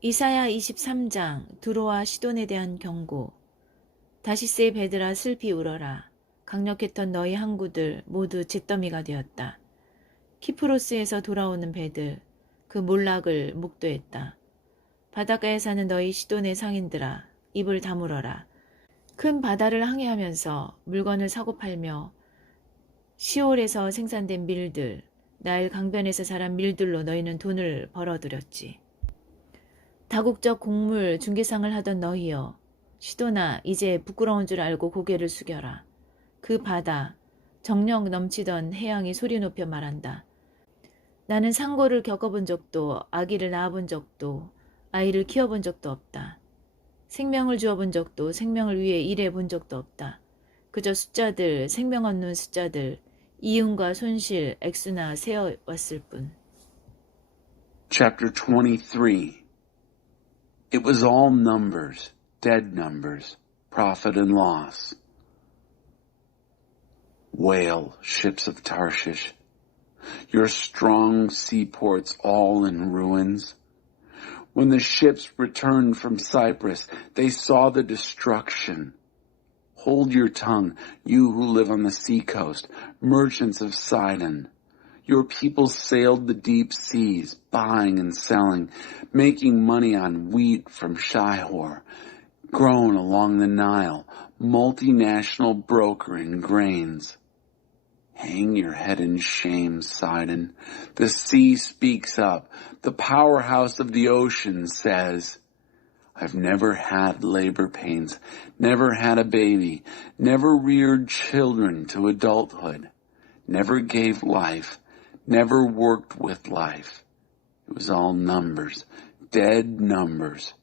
이사야 23장 두로와 시돈에 대한 경고. 다시스의 배들아 슬피 울어라. 강력했던 너희 항구들 모두 잿더미가 되었다. 키프로스에서 돌아오는 배들 그 몰락을 목도했다. 바닷가에 사는 너희 시돈의 상인들아 입을 다물어라. 큰 바다를 항해하면서 물건을 사고팔며 시올에서 생산된 밀들, 나일 강변에서 자란 밀들로 너희는 돈을 벌어들였지. 다국적 곡물 중개상을 하던 너희여, 시도나 이제 부끄러운 줄 알고 고개를 숙여라. 그 바다, 정력 넘치던 해양이 소리 높여 말한다. 나는 상고를 겪어본 적도 아기를 낳아본 적도 아이를 키워본 적도 없다. 생명을 주어본 적도 생명을 위해 일해본 적도 없다. 그저 숫자들, 생명 없는 숫자들, 이윤과 손실, 액수나 세어왔을 뿐. Chapter 23. It was all numbers, dead numbers, profit and loss. Wail, ships of Tarshish, your strong seaports all in ruins. When the ships returned from Cyprus, they saw the destruction. Hold your tongue, you who live on the seacoast, merchants of Sidon. Your people sailed the deep seas, buying and selling, making money on wheat from Shihor, grown along the Nile, multinational broker in grains. Hang your head in shame, Sidon. The sea speaks up. The powerhouse of the ocean says, I've never had labor pains, never had a baby, never reared children to adulthood, never gave life, never worked with life. It was all numbers, dead numbers,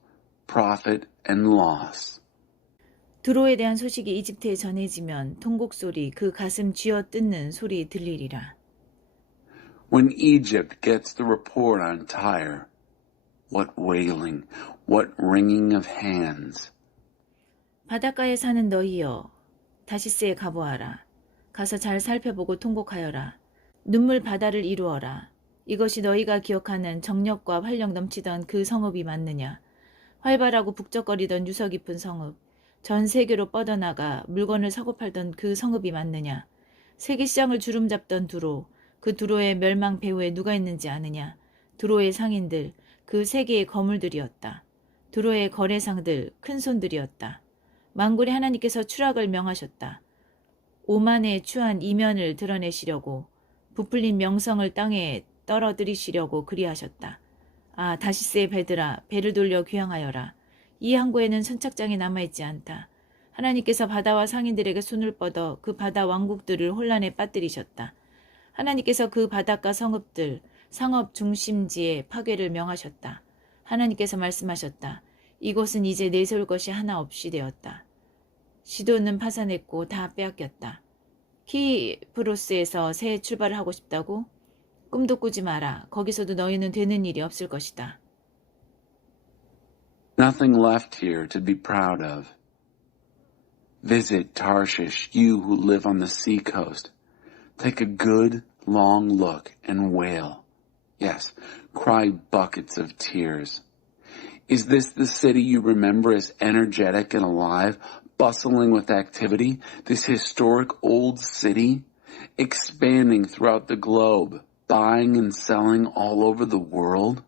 profit and loss. 두로에 대한 소식이 이집트에 전해지면 통곡 소리, 그 가슴 쥐어뜯는 소리 들리리라. When Egypt gets the report on Tyre, what wailing, what wringing of hands. 바닷가에 사는 너희여, 다시스에 가보아라. 가서 잘 살펴보고 통곡하여라. 눈물 바다를 이루어라. 이것이 너희가 기억하는 정력과 활력 넘치던 그 성읍이 맞느냐. 활발하고 북적거리던 유서 깊은 성읍. 전 세계로 뻗어나가 물건을 사고팔던 그 성읍이 맞느냐. 세계시장을 주름잡던 두로, 그 두로의 멸망 배후에 누가 있는지 아느냐. 두로의 상인들, 그 세계의 거물들이었다. 두로의 거래상들, 큰손들이었다. 만군의 하나님께서 추락을 명하셨다. 오만의 추한 이면을 드러내시려고 부풀린 명성을 땅에 떨어뜨리시려고 그리하셨다. 아, 다시스의 배들아, 배를 돌려 귀향하여라. 이 항구에는 선착장이 남아있지 않다. 하나님께서 바다와 상인들에게 손을 뻗어 그 바다 왕국들을 혼란에 빠뜨리셨다. 하나님께서 그 바닷가 성읍들, 상업 중심지에 파괴를 명하셨다. 하나님께서 말씀하셨다. 이곳은 이제 내세울 것이 하나 없이 되었다. 시돈은 파산했고 다 빼앗겼다. 키프로스에서 새 출발을 하고 싶다고? 꿈도 꾸지 마라. 거기서도 너희는 되는 일이 없을 것이다. Nothing left here to be proud of. Visit Tarshish, you who live on the seacoast. Take a good, long look and wail. Yes, cry buckets of tears. Is this the city you remember as energetic and alive, bustling with activity? This historic old city, expanding throughout the globe, buying and selling all over the world?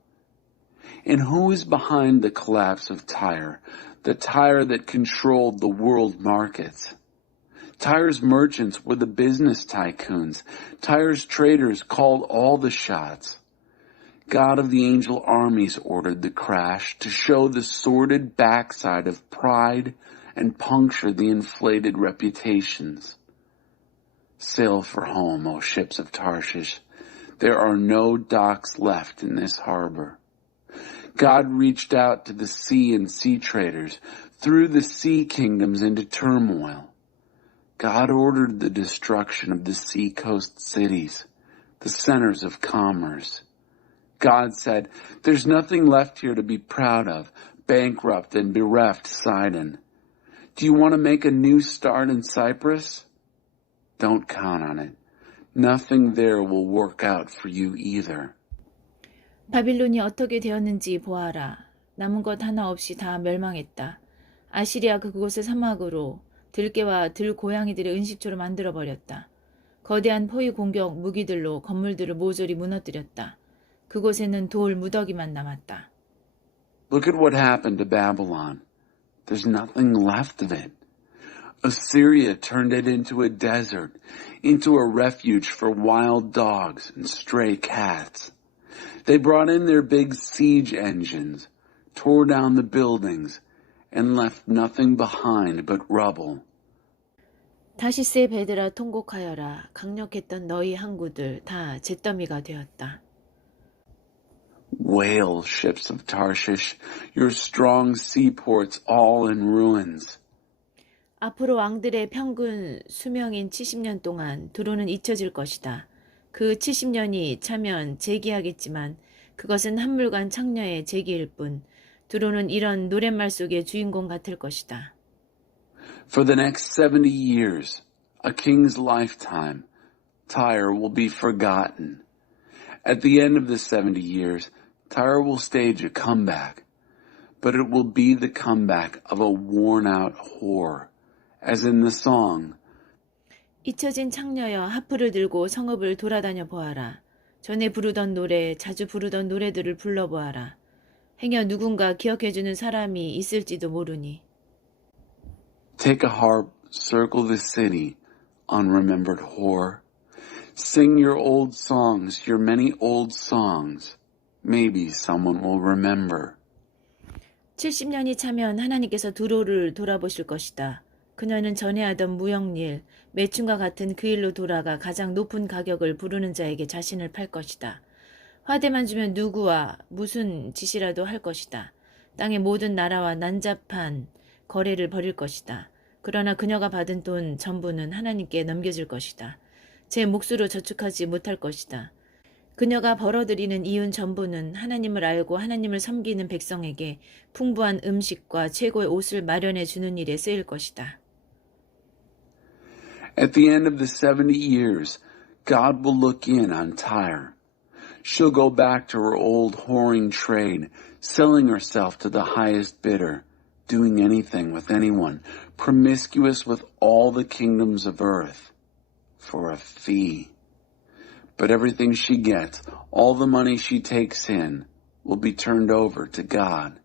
And who is behind the collapse of Tyre, the Tyre that controlled the world markets? Tyre's merchants were the business tycoons. Tyre's traders called all the shots. God of the angel armies ordered the crash to show the sordid backside of pride and puncture the inflated reputations. Sail for home, O ships of Tarshish. There are no docks left in this harbor. God reached out to the sea and sea traders, threw the sea kingdoms into turmoil. God ordered the destruction of the seacoast cities, the centers of commerce. God said, there's nothing left here to be proud of, bankrupt and bereft Sidon. Do you want to make a new start in Cyprus? Don't count on it. Nothing there will work out for you either. 바빌론이 어떻게 되었는지 보아라. 남은 것 하나 없이 다 멸망했다. 아시리아 그곳을 사막으로 들개와 들고양이들의 은식초로 만들어버렸다. 거대한 포위 공격 무기들로 건물들을 모조리 무너뜨렸다. 그곳에는 돌 무더기만 남았다. Look at what happened to Babylon. There's nothing left of it. Assyria turned it into a desert, into a refuge for wild dogs and stray cats. They brought in their big siege engines, tore down the buildings, and left nothing behind but rubble. 다시스의 배들아 통곡하여라. 강력했던 너희 항구들 다 잿더미가 되었다. Whale, ships of Tarshish, your strong seaports all in ruins. 앞으로 왕들의 평균 수명인 70년 동안 두로는 잊혀질 것이다. 그 70년이 차면 재기하겠지만 그것은 한물간 창녀의 재기일 뿐. 두로는 이런 노랫말 속의 주인공 같을 것이다. For the next 70 years, a king's lifetime, Tyre will be forgotten. At the end of the 70 years, Tyre will stage a comeback, but it will be the comeback of a worn-out whore, as in the song. 잊혀진 창녀여 하프를 들고 성읍을 돌아다녀 보아라. 전에 부르던 노래, 자주 부르던 노래들을 불러보아라. 행여 누군가 기억해주는 사람이 있을지도 모르니. Take a harp, circle the city, unremembered whore. Sing your old songs, your many old songs. Maybe someone will remember. 70년이 차면 하나님께서 두로를 돌아보실 것이다. 그녀는 전에 하던 무역일, 매춘과 같은 그 일로 돌아가 가장 높은 가격을 부르는 자에게 자신을 팔 것이다. 화대만 주면 누구와 무슨 짓이라도 할 것이다. 땅의 모든 나라와 난잡한 거래를 벌일 것이다. 그러나 그녀가 받은 돈 전부는 하나님께 넘겨질 것이다. 제 몫으로 저축하지 못할 것이다. 그녀가 벌어들이는 이윤 전부는 하나님을 알고 하나님을 섬기는 백성에게 풍부한 음식과 최고의 옷을 마련해 주는 일에 쓰일 것이다. At the end of the 70 years, God will look in on Tyre. She'll go back to her old whoring trade, selling herself to the highest bidder, doing anything with anyone, promiscuous with all the kingdoms of earth, for a fee. But everything she gets, all the money she takes in, will be turned over to God.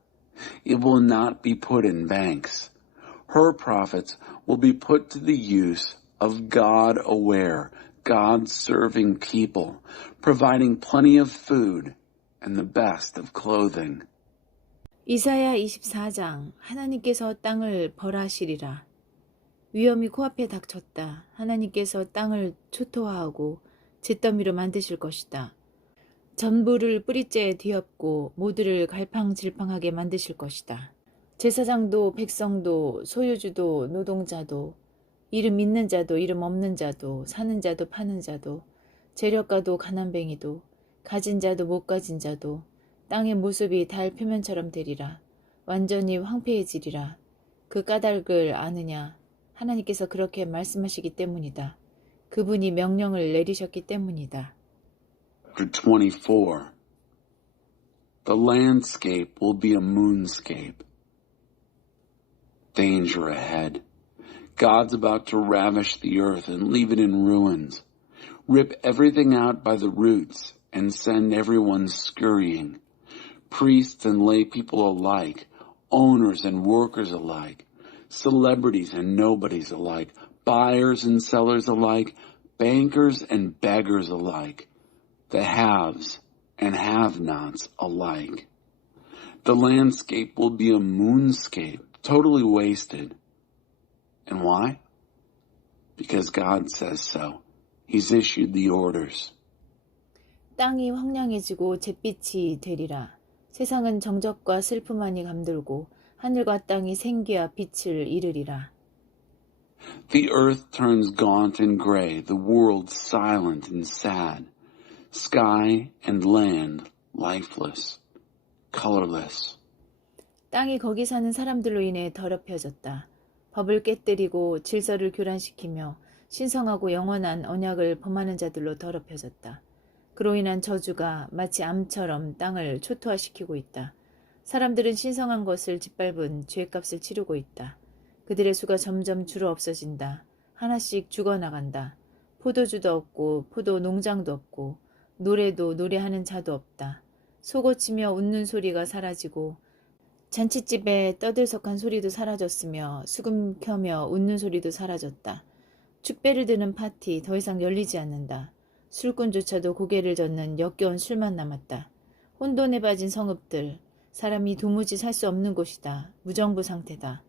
It will not be put in banks. Her profits will be put to the use of God-aware, God-serving people, providing plenty of food and the best of clothing. 이사야 24장 하나님께서 땅을 벌하시리라. 위험이 코앞에 닥쳤다. 하나님께서 땅을 초토화하고 잿더미로 만드실 것이다. 전부를 뿌리째에 뒤엎고 모두를 갈팡질팡하게 만드실 것이다. 제사장도 백성도 소유주도 노동자도 이름 있는 자도 이름 없는 자도 사는 자도 파는 자도 재력가도 가난뱅이도 가진 자도 못 가진 자도 땅의 모습이 달 표면처럼 되리라. 완전히 황폐해지리라. 그 까닭을 아느냐? 하나님께서 그렇게 말씀하시기 때문이다. 그분이 명령을 내리셨기 때문이다. Chapter 24. The landscape will be a moonscape. Danger ahead. God's about to ravish the earth and leave it in ruins. Rip everything out by the roots and send everyone scurrying. Priests and lay people alike, owners and workers alike, celebrities and nobodies alike, buyers and sellers alike, bankers and beggars alike, the haves and have-nots alike. The landscape will be a moonscape, totally wasted. And why? Because God says so. He's issued the orders. 땅이 황량해지고 잿빛이 되리라. 세상은 정적과 슬픔만이 감돌고 하늘과 땅이 생기와 빛을 잃으리라. The earth turns gaunt and gray, the world silent and sad. Sky and land lifeless, colorless. 땅이 거기 사는 사람들로 인해 더럽혀졌다. 법을 깨뜨리고 질서를 교란시키며 신성하고 영원한 언약을 범하는 자들로 더럽혀졌다. 그로 인한 저주가 마치 암처럼 땅을 초토화시키고 있다. 사람들은 신성한 것을 짓밟은 죄값을 치르고 있다. 그들의 수가 점점 줄어 없어진다. 하나씩 죽어나간다. 포도주도 없고 포도 농장도 없고 노래도 노래하는 자도 없다. 속옷치며 웃는 소리가 사라지고 잔칫집에 떠들썩한 소리도 사라졌으며 수금 켜며 웃는 소리도 사라졌다. 축배를 드는 파티 더 이상 열리지 않는다. 술꾼조차도 고개를 젓는 역겨운 술만 남았다. 혼돈에 빠진 성읍들, 사람이 도무지 살 수 없는 곳이다. 무정부 상태다.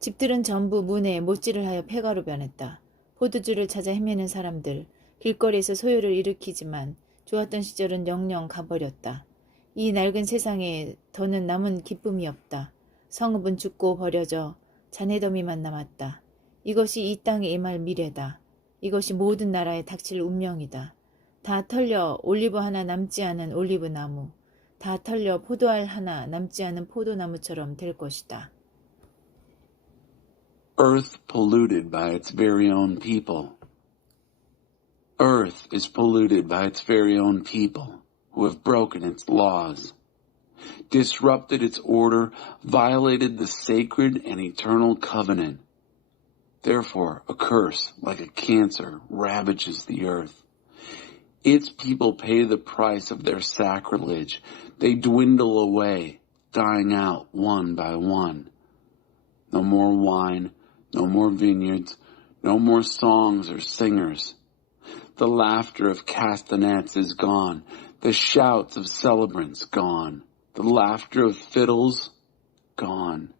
집들은 전부 문에 못질을 하여 폐가로 변했다. 포도주를 찾아 헤매는 사람들, 길거리에서 소요를 일으키지만 좋았던 시절은 영영 가버렸다. 이 낡은 세상에 더는 남은 기쁨이 없다. 성읍은 죽고 버려져 잔해더미만 남았다. 이것이 이 땅에 임할 미래다. 이것이 모든 나라에 닥칠 운명이다. 다 털려 올리브 하나 남지 않은 올리브 나무, 다 털려 포도알 하나 남지 않은 포도나무처럼 될 것이다. Earth polluted by its very own people. Earth is polluted by its very own people who have broken its laws, disrupted its order, violated the sacred and eternal covenant. Therefore, a curse like a cancer ravages the earth. Its people pay the price of their sacrilege. They dwindle away, dying out one by one. No more wine, no more vineyards, no more songs or singers. The laughter of castanets is gone, the shouts of celebrants gone, the laughter of fiddles gone.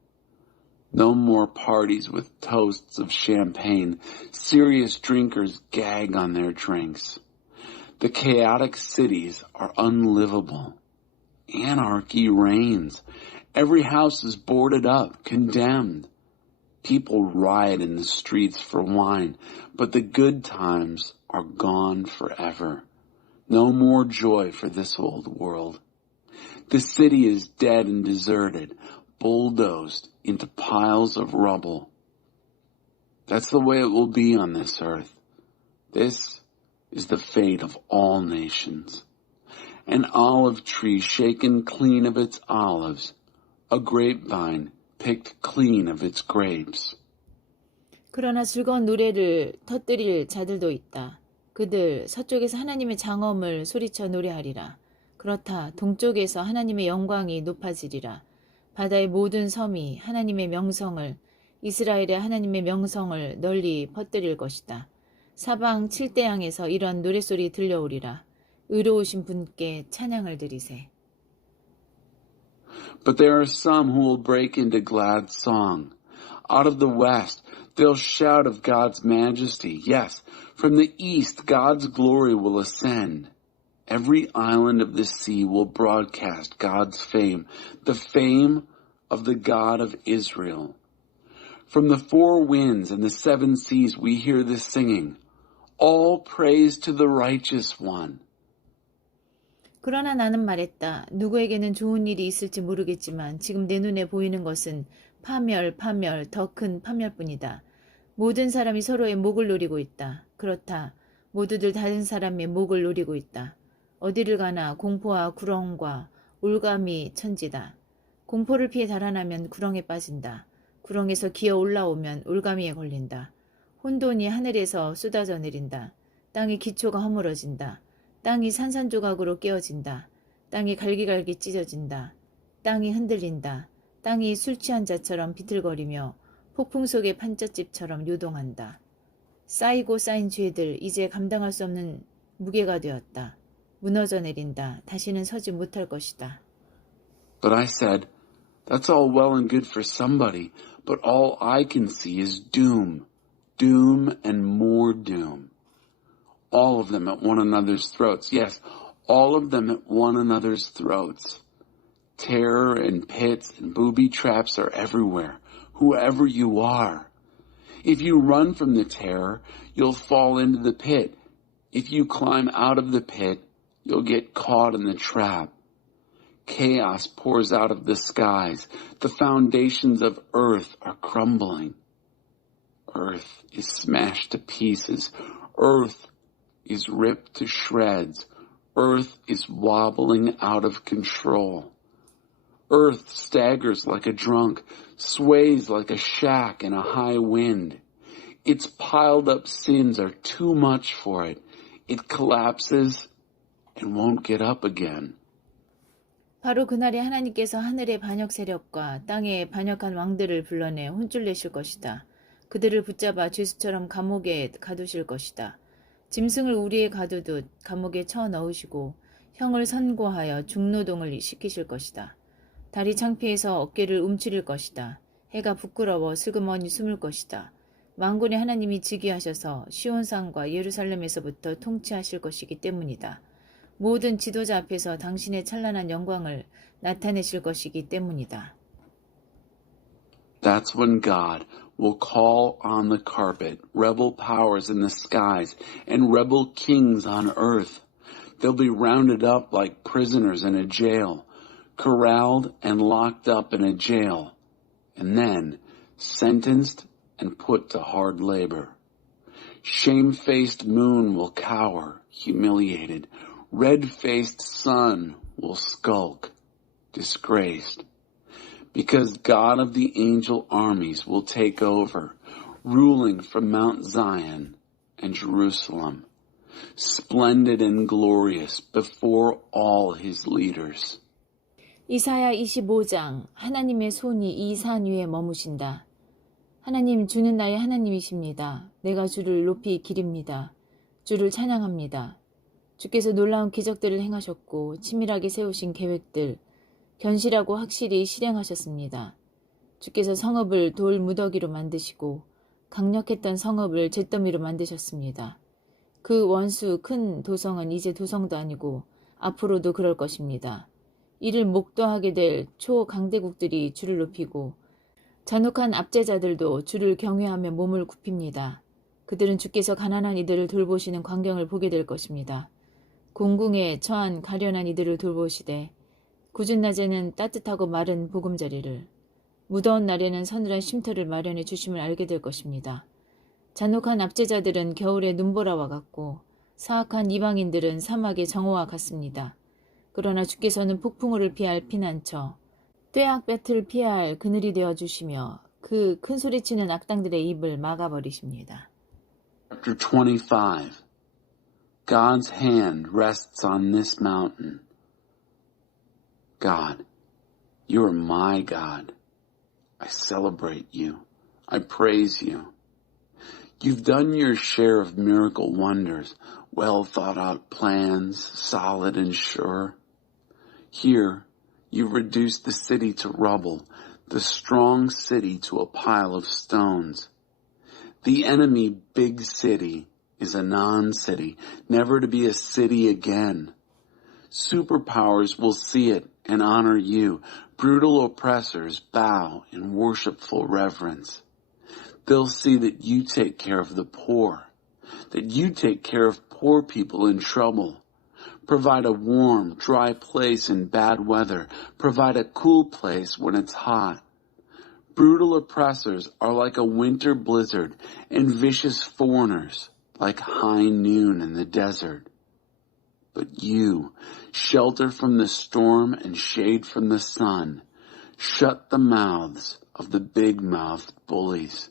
No more parties with toasts of champagne. Serious drinkers gag on their drinks. The chaotic cities are unlivable. Anarchy reigns. Every house is boarded up, condemned. People riot in the streets for wine, but the good times are gone forever. No more joy for this old world. The city is dead and deserted, bulldozed into piles of rubble. That's the way it will be on this earth. This is the fate of all nations. An olive tree shaken clean of its olives, a grapevine picked clean of its grapes. 그러나 즐거운 노래를 터뜨릴 자들도 있다. 그들 서쪽에서 하나님의 장엄을 소리쳐 노래하리라. 그렇다. 동쪽에서 하나님의 영광이 높아지리라. 바다의 모든 섬이 하나님의 명성을, 이스라엘의 하나님의 명성을 널리 퍼뜨릴 것이다. 사방 칠대양에서 이런 노랫소리 들려오리라. 의로우신 분께 찬양을 드리세. But there are some who will break into glad song. Out of the west, they'll shout of God's majesty. Yes, from the east, God's glory will ascend. Every island of the sea will broadcast God's fame, the fame of the God of Israel. From the four winds and the seven seas, we hear this singing. All praise to the righteous one. 그러나 나는 말했다. 누구에게는 좋은 일이 있을지 모르겠지만 지금 내 눈에 보이는 것은 파멸, 더 큰 파멸뿐이다. 모든 사람이 서로의 목을 노리고 있다. 그렇다. 모두들 다른 사람의 목을 노리고 있다. 어디를 가나 공포와 구렁과 올감이 천지다. 공포를 피해 달아나면 구렁에 빠진다. 구렁에서 기어 올라오면 올가미에 걸린다. 혼돈이 하늘에서 쏟아져 내린다. 땅의 기초가 허물어진다. 땅이 산산조각으로 깨어진다. 땅이 갈기갈기 찢어진다. 땅이 흔들린다. 땅이 술 취한 자처럼 비틀거리며 폭풍 속의 판잣집처럼 요동한다. 쌓이고 쌓인 죄들 이제 감당할 수 없는 무게가 되었다. 무너져 내린다. 다시는 서지 못할 것이다. But I said, that's all well and good for somebody, but all I can see is doom. Doom and more doom. All of them at one another's throats. Yes, all of them at one another's throats. Terror and pits and booby traps are everywhere, whoever you are. If you run from the terror, you'll fall into the pit. If you climb out of the pit, you'll get caught in the trap. Chaos pours out of the skies. The foundations of earth are crumbling. Earth is smashed to pieces. Earth is ripped to shreds. Earth is wobbling out of control. Earth staggers like a drunk, sways like a shack in a high wind. Its piled up sins are too much for it. It collapses and won't get up again. 바로 그날에 하나님께서 하늘의 반역 세력과 땅의 반역한 왕들을 불러내 혼쭐 내실 것이다. 그들을 붙잡아 죄수처럼 감옥에 가두실 것이다. 짐승을 우리에 가두듯 감옥에 쳐 넣으시고 형을 선고하여 중노동을 시키실 것이다. 다리 창피해서 어깨를 움츠릴 것이다. 해가 부끄러워 슬그머니 숨을 것이다. 만군의 하나님이 즉위하셔서 시온산과 예루살렘에서부터 통치하실 것이기 때문이다. 모든 지도자 앞에서 당신의 찬란한 영광을 나타내실 것이기 때문이다. That's when God will call on the carpet rebel powers in the skies and rebel kings on earth. They'll be rounded up like prisoners in a jail, corralled and locked up in a jail, and then sentenced and put to hard labor. Shame-faced moon will cower, humiliated. Red-faced sun will skulk, disgraced. Because God of the angel armies will take over, ruling from Mount Zion and Jerusalem, splendid and glorious before all his leaders. 이사야 25장 하나님의 손이 이 산 위에 머무신다. 하나님 주는 나의 하나님이십니다. 내가 주를 높이 기립니다. 주를 찬양합니다. 주께서 놀라운 기적들을 행하셨고 치밀하게 세우신 계획들, 견실하고 확실히 실행하셨습니다. 주께서 성읍을 돌 무더기로 만드시고 강력했던 성읍을 잿더미로 만드셨습니다. 그 원수 큰 도성은 이제 도성도 아니고 앞으로도 그럴 것입니다. 이를 목도하게 될 초강대국들이 주를 높이고 잔혹한 압제자들도 주를 경외하며 몸을 굽힙니다. 그들은 주께서 가난한 이들을 돌보시는 광경을 보게 될 것입니다. 공궁에 처한 가련한 이들을 돌보시되 굳은 낮에는 따뜻하고 마른 보금자리를, 무더운 날에는 서늘한 쉼터를 마련해 주심을 알게 될 것입니다. 잔혹한 압제자들은 겨울의 눈보라와 같고 사악한 이방인들은 사막의 정오와 같습니다. 그러나 주께서는 폭풍우를 피할 피난처, 떼약볕을 피할 그늘이 되어주시며 그 큰 소리치는 악당들의 입을 막아버리십니다. Chapter 25. God's hand rests on this mountain. God, you are my God. I celebrate you. I praise you. You've done your share of miracle wonders, well thought out plans, solid and sure. Here, you've reduced the city to rubble, the strong city to a pile of stones. The enemy big city is a non-city, never to be a city again. Superpowers will see it and honor you. Brutal oppressors bow in worshipful reverence. They'll see that you take care of the poor, that you take care of poor people in trouble. Provide a warm, dry place in bad weather. Provide a cool place when it's hot. Brutal oppressors are like a winter blizzard, and vicious foreigners like high noon in the desert. But you, shelter from the storm and shade from the sun, shut the mouths of the big-mouthed bullies.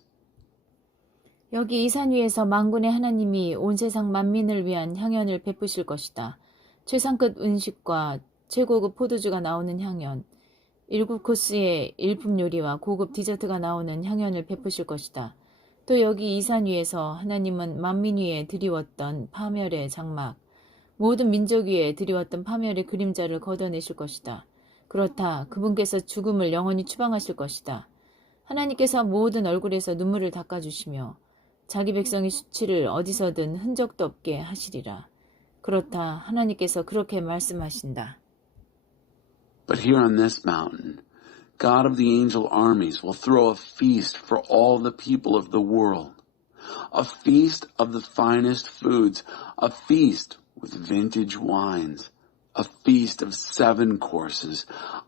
여기 이 산 위에서 만군의 하나님이 온 세상 만민을 위한 향연을 베푸실 것이다. 최상급 음식과 최고급 포도주가 나오는 향연, 7코스의 일품 요리와 고급 디저트가 나오는 향연을 베푸실 것이다. 또 여기 이 산 위에서 하나님은 만민 위에 드리웠던 파멸의 장막, 모든 민족 위에 드리웠던 파멸의 그림자를 걷어내실 것이다. 그렇다. 그분께서 죽음을 영원히 추방하실 것이다. 하나님께서 모든 얼굴에서 눈물을 닦아주시며 자기 백성의 수치를 어디서든 흔적도 없게 하시리라. 그렇다. 하나님께서 그렇게 말씀하신다. But here on this mountain, God of the angel armies will throw a feast for all the people of the world. A feast of the finest foods, a feast with vintage wines, a feast of 7 courses,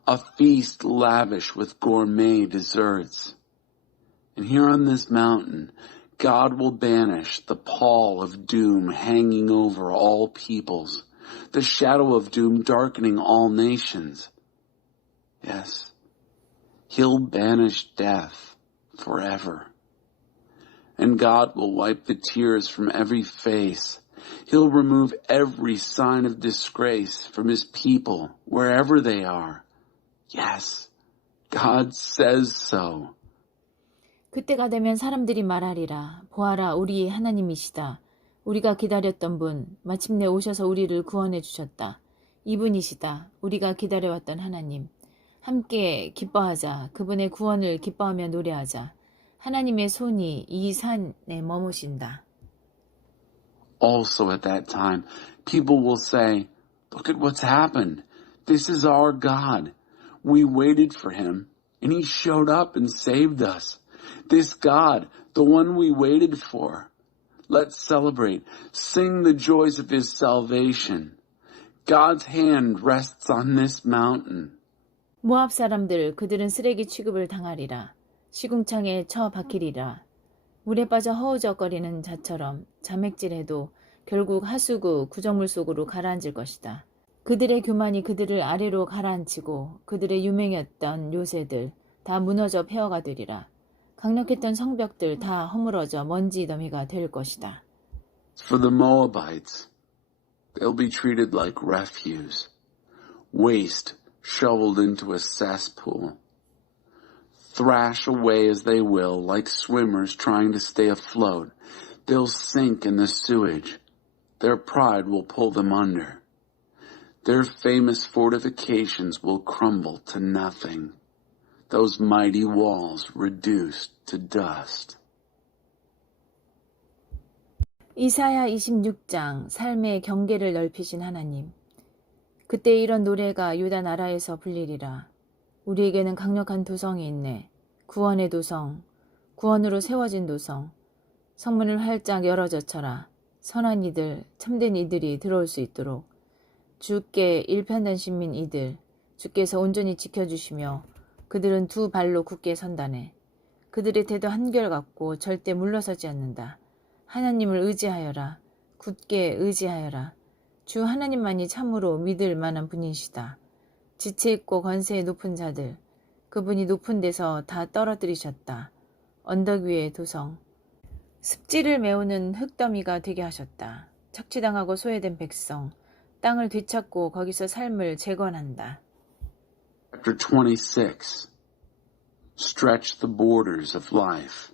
a feast lavish with gourmet desserts. And here on this mountain, God will banish the pall of doom hanging over all peoples, the shadow of doom darkening all nations. Yes, He'll banish death forever. And God will wipe the tears from every face. He'll remove every sign of disgrace from His people, wherever they are. Yes, God says so. 그때가 되면 사람들이 말하리라. 보아라, 우리 하나님이시다. 우리가 기다렸던 분, 마침내 오셔서 우리를 구원해 주셨다. 이분이시다. 우리가 기다려왔던 하나님. 함께 기뻐하자. 그분의 구원을 기뻐하며 노래하자. 하나님의 손이 이 산에 머무신다. Also at that time, people will say, look at what's happened. This is our God. We waited for Him, and He showed up and saved us. This God, the one we waited for. Let's celebrate. Sing the joys of His salvation. God's hand rests on this mountain. 모압 사람들, 그들은 쓰레기 취급을 당하리라. 시궁창에 처 박히리라. 물에 빠져 허우적거리는 자처럼 자맥질해도 결국 하수구 구정물 속으로 가라앉을 것이다. 그들의 교만이 그들을 아래로 가라앉히고 그들의 유명했던 요새들 다 무너져 폐허가 되리라. 강력했던 성벽들 다 허물어져 먼지 더미가 될 것이다. For the Moabites, they'll be treated like refuse, waste shoveled into a cesspool. Thrash away as they will, like swimmers trying to stay afloat. They'll sink in the sewage. Their pride will pull them under. Their famous fortifications will crumble to nothing. Those mighty walls reduced to dust. 이사야 26장 삶의 경계를 넓히신 하나님. 그때 이런 노래가 유다 나라에서 불리리라. 우리에게는 강력한 도성이 있네. 구원의 도성, 구원으로 세워진 도성. 성문을 활짝 열어젖혀라. 선한 이들, 참된 이들이 들어올 수 있도록. 주께 일편단 신민 이들, 주께서 온전히 지켜주시며 그들은 두 발로 굳게 선다네. 그들의 태도 한결같고 절대 물러서지 않는다. 하나님을 의지하여라. 굳게 의지하여라. 주 하나님만이 참으로 믿을 만한 분이시다. 지체있고 권세의 높은 자들, 그분이 높은 데서 다 떨어뜨리셨다. 언덕 위의 도성, 습지를 메우는 흙더미가 되게 하셨다. 착취당하고 소외된 백성, 땅을 되찾고 거기서 삶을 재건한다. Chapter 26. Stretch the borders of life.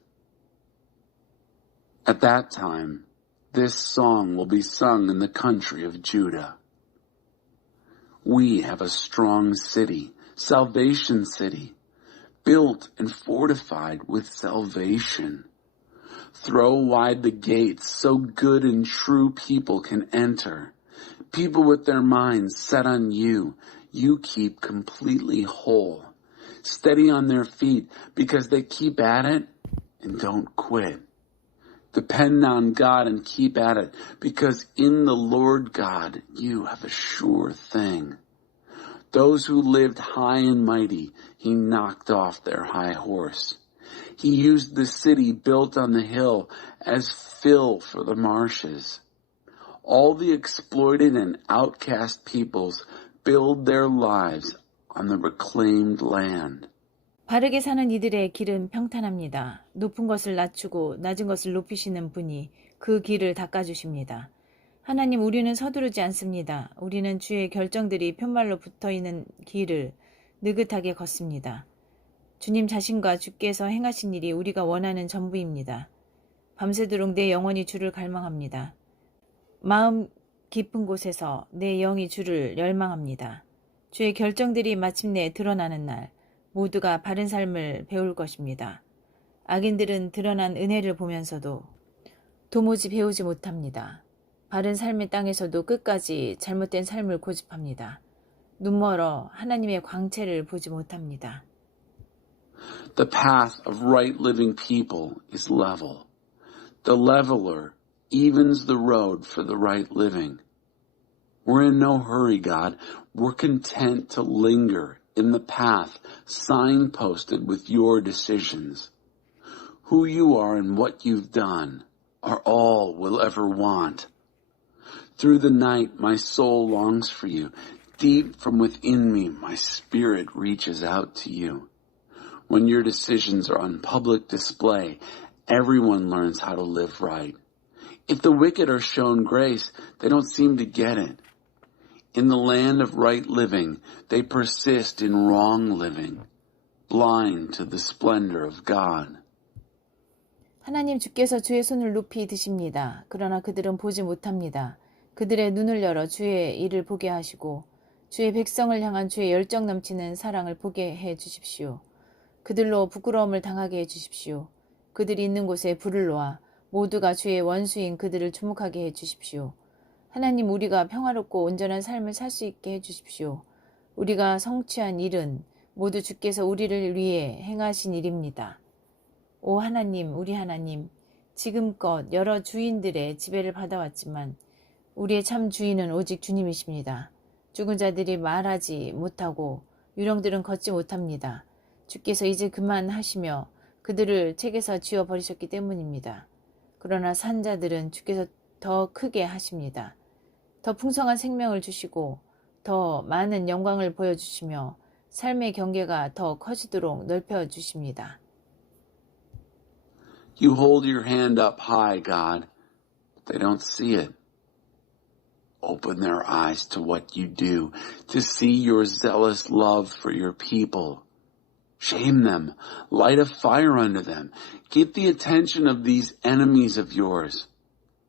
At that time, this song will be sung in the country of Judah. We have a strong city, Salvation City, built and fortified with salvation. Throw wide the gates so good and true people can enter. People with their minds set on you, you keep completely whole. Steady on their feet because they keep at it and don't quit. Depend on God and keep at it, because in the Lord God you have a sure thing. Those who lived high and mighty, He knocked off their high horse. He used the city built on the hill as fill for the marshes. All the exploited and outcast peoples build their lives on the reclaimed land. 바르게 사는 이들의 길은 평탄합니다. 높은 것을 낮추고 낮은 것을 높이시는 분이 그 길을 닦아주십니다. 하나님, 우리는 서두르지 않습니다. 우리는 주의 결정들이 편말로 붙어있는 길을 느긋하게 걷습니다. 주님 자신과 주께서 행하신 일이 우리가 원하는 전부입니다. 밤새도록 내 영혼이 주를 갈망합니다. 마음 깊은 곳에서 내 영이 주를 열망합니다. 주의 결정들이 마침내 드러나는 날, 모두가 바른 삶을 배울 것입니다. 악인들은 드러난 은혜를 보면서도 도무지 배우지 못합니다. 바른 삶의 땅에서도 끝까지 잘못된 삶을 고집합니다. 눈멀어 하나님의 광채를 보지 못합니다. The path of right living people is level. The leveler evens the road for the right living. We're in no hurry, God. We're content to linger in the path signposted with your decisions. Who you are and what you've done are all we'll ever want. Through the night, my soul longs for you. Deep from within me, my spirit reaches out to you. When your decisions are on public display, everyone learns how to live right. If the wicked are shown grace, they don't seem to get it. In the land of right living, they persist in wrong living, blind to the splendor of God. 하나님 주께서 주의 손을 높이 드십니다. 그러나 그들은 보지 못합니다. 그들의 눈을 열어 주의 일을 보게 하시고 주의 백성을 향한 주의 열정 넘치는 사랑을 보게 해 주십시오. 그들로 부끄러움을 당하게 해 주십시오. 그들이 있는 곳에 불을 놓아 모두가 주의 원수인 그들을 주목하게 해 주십시오. 하나님, 우리가 평화롭고 온전한 삶을 살 수 있게 해 주십시오. 우리가 성취한 일은 모두 주께서 우리를 위해 행하신 일입니다. 오 하나님, 우리 하나님, 지금껏 여러 주인들의 지배를 받아왔지만 우리의 참 주인은 오직 주님이십니다. 죽은 자들이 말하지 못하고 유령들은 걷지 못합니다. 주께서 이제 그만하시며 그들을 책에서 지워버리셨기 때문입니다. 그러나 산 자들은 주께서 더 크게 하십니다. 더 풍성한 생명을 주시고 더 많은 영광을 보여주시며 삶의 경계가 더 커지도록 넓혀주십니다. You hold your hand up high, God. They don't see it. Open their eyes to what you do, to see your zealous love for your people. Shame them. Light a fire under them. Get the attention of these enemies of yours.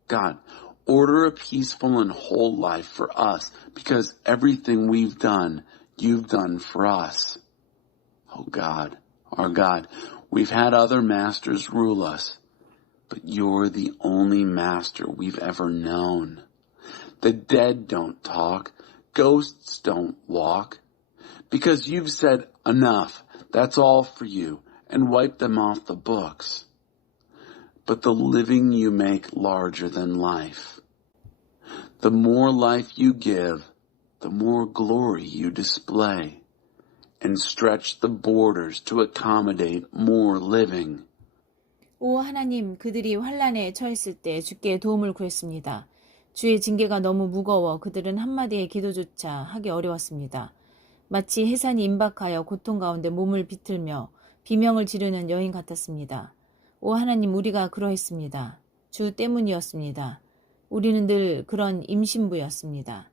God, order a peaceful and whole life for us, because everything we've done, you've done for us. Oh God, our God, we've had other masters rule us, but you're the only master we've ever known. The dead don't talk. Ghosts don't walk. Because you've said enough, that's all for you, and wiped them off the books. But the living you make larger than life. The more life you give, the more glory you display, and stretch the borders to accommodate more living. 오 하나님, 그들이 환난에 처했을 때 주께 도움을 구했습니다. 주의 징계가 너무 무거워 그들은 한마디의 기도조차 하기 어려웠습니다. 마치 해산이 임박하여 고통 가운데 몸을 비틀며 비명을 지르는 여인 같았습니다. 오 하나님, 우리가 그러했습니다. 주 때문이었습니다. 우리는 늘 그런 임신부였습니다.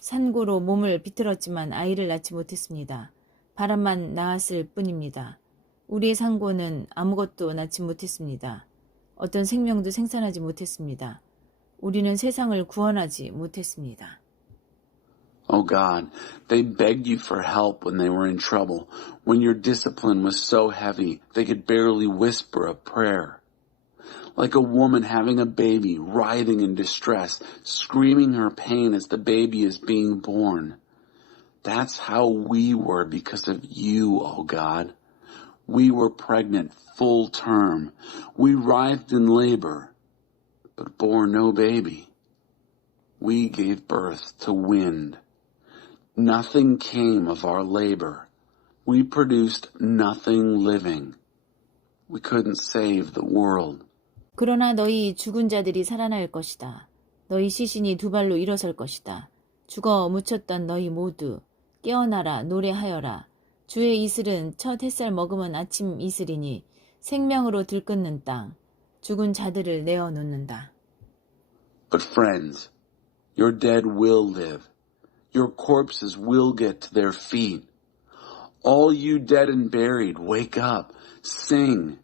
산고로 몸을 비틀었지만 아이를 낳지 못했습니다. 바람만 낳았을 뿐입니다. 우리의 산고는 아무것도 낳지 못했습니다. 어떤 생명도 생산하지 못했습니다. 우리는 세상을 구원하지 못했습니다. Oh God, they begged you for help when they were in trouble, when your discipline was so heavy they could barely whisper a prayer. Like a woman having a baby, writhing in distress, screaming her pain as the baby is being born. That's how we were because of you, oh God. We were pregnant full term. We writhed in labor, but bore no baby. We gave birth to wind. Nothing came of our labor. We produced nothing living. We couldn't save the world. 그러나 너희 죽은 자들이 살아날 것이다. 너희 시신이 두 발로 일어설 것이다. 죽어 묻혔던 너희 모두 깨어나라, 노래하여라. 주의 이슬은 첫 햇살 머금은 아침 이슬이니 생명으로 들끓는 땅, 죽은 자들을 내어놓는다. But friends, your dead will live. Your corpses will get to their feet. All you dead and buried, wake up, sing.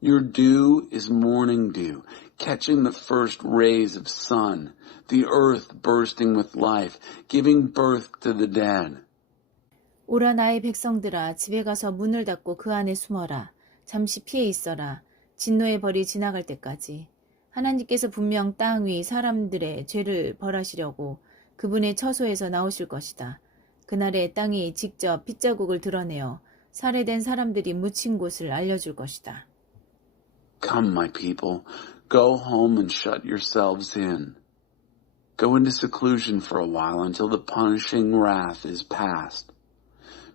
Your dew is morning dew, catching the first rays of sun, the earth bursting with life, giving birth to the dead. 오라 나의 백성들아, 집에 가서 문을 닫고 그 안에 숨어라. 잠시 피해 있어라. 진노의 벌이 지나갈 때까지. 하나님께서 분명 땅 위 사람들의 죄를 벌하시려고 그분의 처소에서 나오실 것이다. 그날에 땅이 직접 핏자국을 드러내어 살해된 사람들이 묻힌 곳을 알려줄 것이다. Come, my people, go home and shut yourselves in. Go into seclusion for a while until the punishing wrath is past.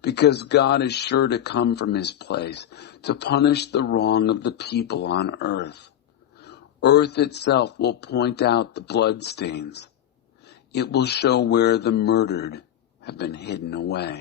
Because God is sure to come from his place to punish the wrong of the people on earth. Earth itself will point out the bloodstains. It will show where the murdered have been hidden away.